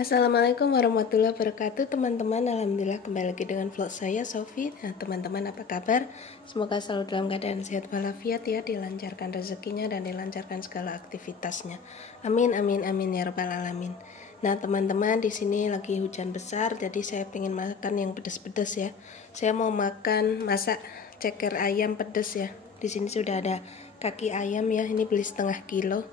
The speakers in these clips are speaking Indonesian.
Assalamualaikum warahmatullahi wabarakatuh teman-teman. Alhamdulillah kembali lagi dengan vlog saya Sofi. Nah teman-teman, apa kabar? Semoga selalu dalam keadaan sehat walafiat ya, dilancarkan rezekinya dan dilancarkan segala aktivitasnya. Amin amin amin ya rabbal alamin. Nah teman-teman, di sini lagi hujan besar, jadi saya pengen makan yang pedas-pedas ya. Saya mau masak ceker ayam pedas ya. Di sini sudah ada kaki ayam ya, ini beli setengah kilo.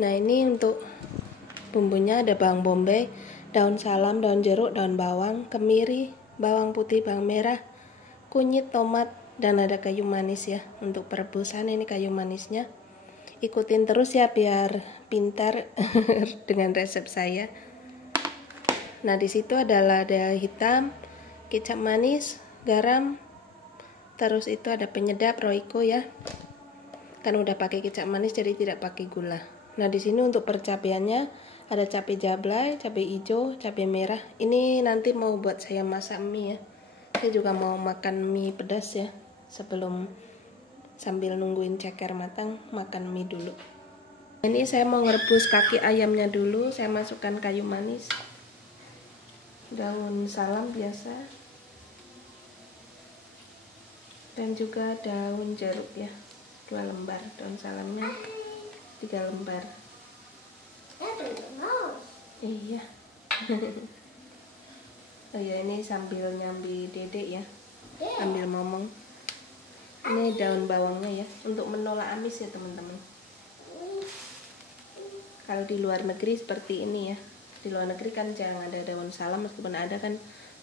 Nah ini untuk bumbunya ada bawang bombay, daun salam, daun jeruk, daun bawang, kemiri, bawang putih, bawang merah, kunyit, tomat, dan ada kayu manis ya. Untuk perebusan ini kayu manisnya. Ikutin terus ya biar pintar dengan resep saya. Nah di situ ada lada hitam, kecap manis, garam, terus itu ada penyedap Royco ya. Kan udah pakai kecap manis jadi tidak pakai gula. Nah di sini untuk percabeannya ada cabai jablay, cabai hijau, cabai merah. Ini nanti mau buat saya masak mie ya. Saya juga mau makan mie pedas ya. Sebelum sambil nungguin ceker matang, makan mie dulu. Ini saya mau ngerebus kaki ayamnya dulu. Saya masukkan kayu manis, daun salam biasa, dan juga daun jeruk ya. 2 lembar, daun salamnya 3 lembar. Iya. Oh ya, ini sambil nyambi dedek ya, ambil momong. Ini daun bawangnya ya, untuk menolak amis ya teman-teman. Kalau di luar negeri seperti ini ya. Di luar negeri kan jarang ada daun salam, meskipun ada kan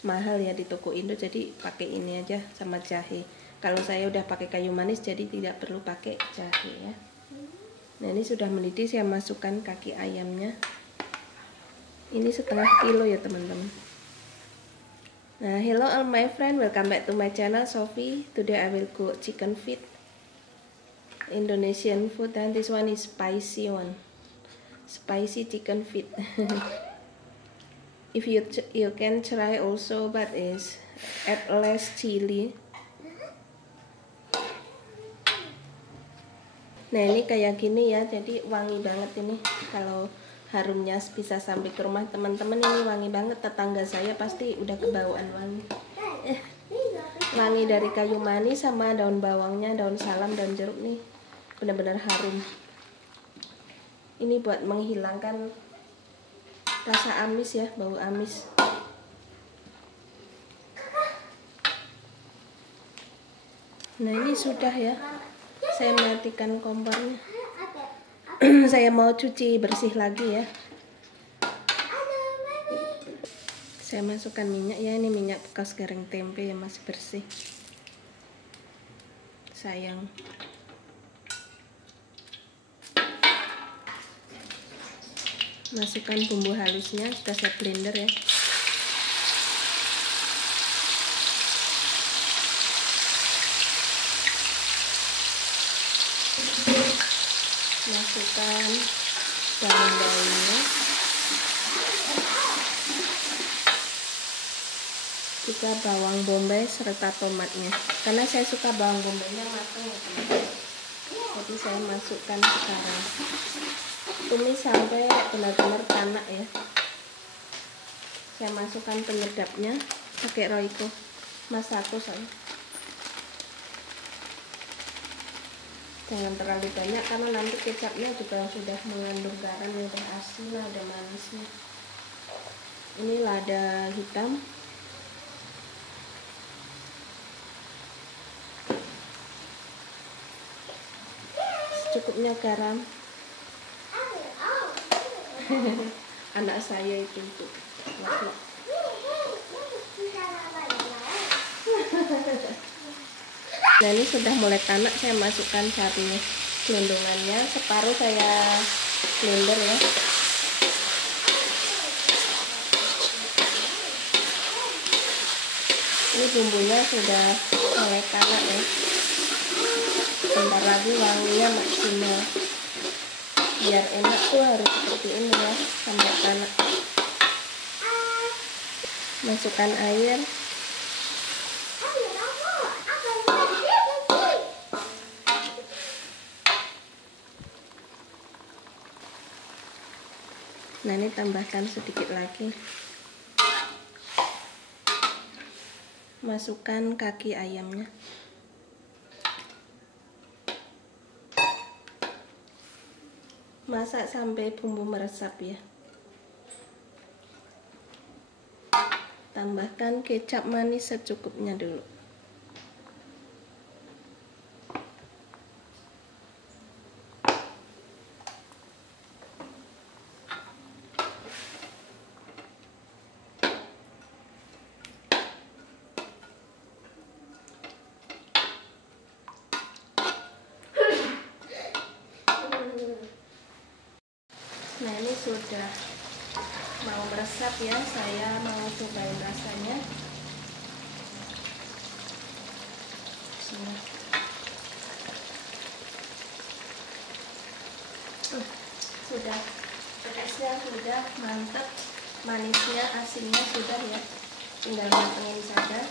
mahal ya di toko Indo, jadi pakai ini aja sama jahe. Kalau saya udah pakai kayu manis jadi tidak perlu pakai jahe ya. Nah ini sudah mendidih, saya masukkan kaki ayamnya. Ini setengah kilo ya teman-teman. Nah, hello all my friend, welcome back to my channel Sofi. Today I will cook chicken feet, Indonesian food, and this one is spicy one, spicy chicken feet. If you can try also, but is add less chili. Nah ini kayak gini ya, jadi wangi banget ini. Kalau harumnya bisa sampai ke rumah teman-teman, ini wangi banget. Tetangga saya pasti udah kebawaan wangi. Wangi dari kayu manis sama daun bawangnya, daun salam, daun jeruk nih, benar-benar harum. Ini buat menghilangkan rasa amis ya, bau amis. Nah ini sudah ya, saya matikan kompornya. Saya mau cuci bersih lagi ya. Saya masukkan minyak ya, ini minyak bekas goreng tempe yang masih bersih. Sayang. Masukkan bumbu halusnya, sudah saya blender ya. Masukkan daun-daunnya, juga bawang bombay serta tomatnya. Karena saya suka bawang bombaynya matang ya teman-teman, jadi saya masukkan sekarang. Tumis sampai benar-benar tanak ya. Saya masukkan penyedapnya, pakai Royco Mas 1 saya. Jangan terlalu banyak karena nanti kecapnya juga sudah mengandung garam, udah asin, ada manisnya. Ini lada hitam, secukupnya garam. Anak saya itu Nah ini sudah mulai tanak, saya masukkan cabai gelondongannya, separuh saya blender ya. Ini bumbunya sudah mulai tanak ya. Bentar lagi wanginya maksimal. Biar enak tuh harus seperti ini ya, sampai tanak. Masukkan air. Nah, ini tambahkan sedikit lagi. Masukkan kaki ayamnya. Masak sampai bumbu meresap ya. Tambahkan kecap manis secukupnya dulu. Nah, ini sudah mau meresap ya, saya mau cobain rasanya. Sudah, pedasnya sudah mantap, manisnya, asinnya sudah ya, tinggal matengin saja.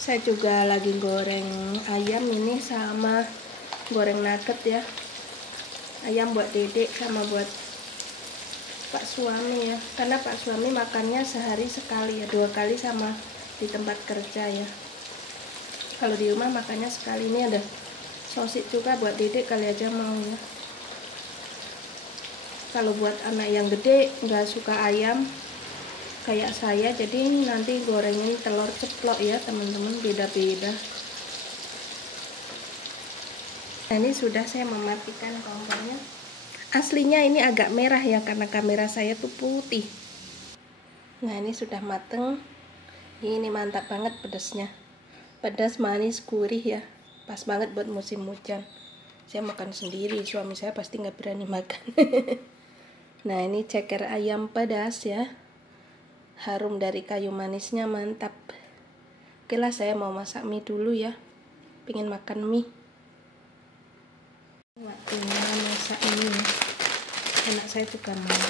Saya juga lagi goreng ayam ini sama goreng nugget ya. Ayam buat dedek sama buat Pak suami ya, karena Pak suami makannya sehari sekali ya, 2 kali sama di tempat kerja ya. Kalau di rumah makannya sekali. Ini ada sosis juga buat dedek, kali aja mau ya. Kalau buat anak yang gede nggak suka ayam kayak saya, jadi nanti gorengin telur ceplok ya teman-teman, beda-beda. Nah, ini sudah saya mematikan kompornya. Aslinya ini agak merah ya, karena kamera saya tuh putih. Nah, ini sudah mateng. Ini mantap banget pedasnya. Pedas, manis, gurih ya. Pas banget buat musim hujan. Saya makan sendiri, suami saya pasti nggak berani makan. Nah, ini ceker ayam pedas ya. Harum dari kayu manisnya, mantap. Oke lah, saya mau masak mie dulu ya. Pengen makan mie. Waktunya masak ini ya. Anak saya juga mau.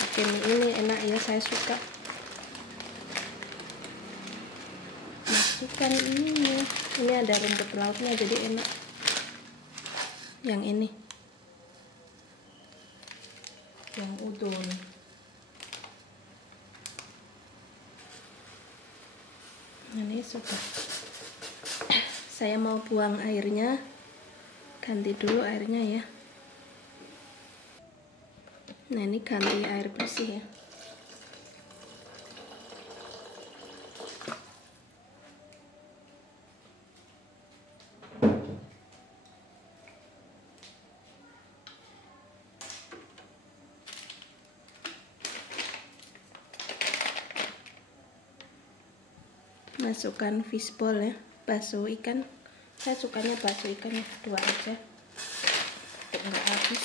Pakai mie ini enak ya, saya suka. Masukkan ini ada rumput lautnya jadi enak. Yang ini, yang udon. Ini sudah. Saya mau buang airnya, ganti dulu airnya ya. Nah, ini ganti air bersih ya. Masukkan fishball ya, bakso ikan. Saya sukanya bakso ikan ya, 2 aja untuk nggak habis.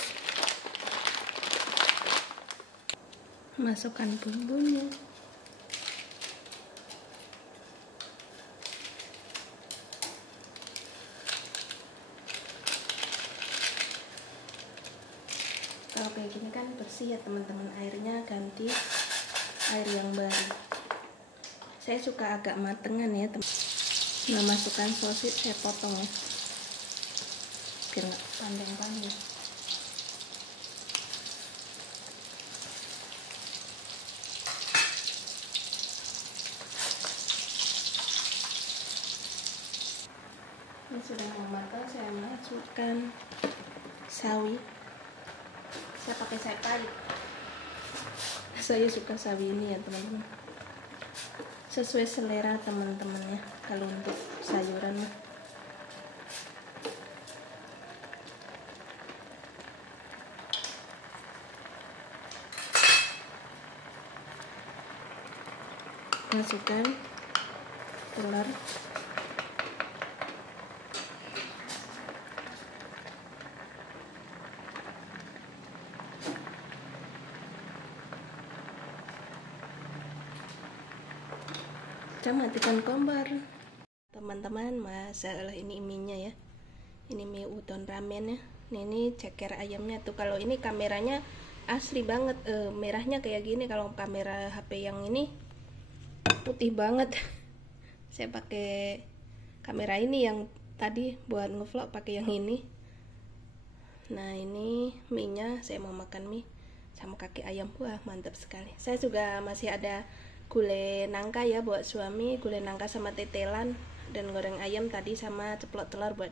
Masukkan bumbunya. Kalau kayak gini kan bersih ya teman-teman, airnya ganti air yang baru. Saya suka agak matengan ya teman. Nah, masukkan sosis, saya potong ya biar nggak panjang-panjang. Ini sudah mau matang, saya masukkan sawi. Saya pakai sawi pari. Saya suka sawi ini ya teman-teman. Sesuai selera teman-teman ya, kalau untuk sayuran mah. Masukkan telur. Kita matikan kompor. Teman-teman, masalah ini mie-nya ya. Ini mie udon ramen ya. Ini ceker ayamnya tuh. Kalau ini kameranya asli banget, merahnya kayak gini. Kalau kamera HP yang ini putih banget. Saya pakai kamera ini, yang tadi buat ngevlog pakai yang ini. Nah, ini mie-nya, saya mau makan mie sama kaki ayam. Wah, mantap sekali. Saya juga masih ada gulai nangka ya buat suami, gulai nangka sama tetelan, dan goreng ayam tadi sama ceplok telur buat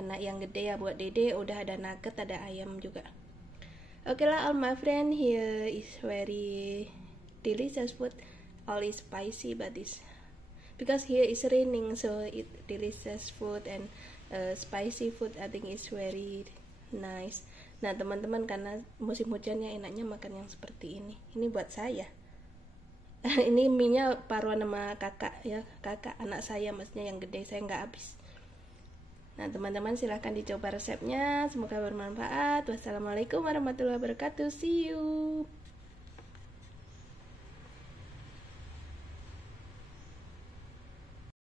anak yang gede ya, buat dede. Udah ada nugget, ada ayam juga. Oke lah, all my friend, here is very delicious food. All is spicy, but is because here is raining, so it delicious food and spicy food I think is very nice. Nah teman-teman, karena musim hujannya enaknya makan yang seperti ini. Ini buat saya. Ini mie-nya paruan sama kakak ya, kakak anak saya maksudnya yang gede, saya nggak habis. Nah teman-teman silahkan dicoba resepnya, semoga bermanfaat. Wassalamualaikum warahmatullahi wabarakatuh, see you.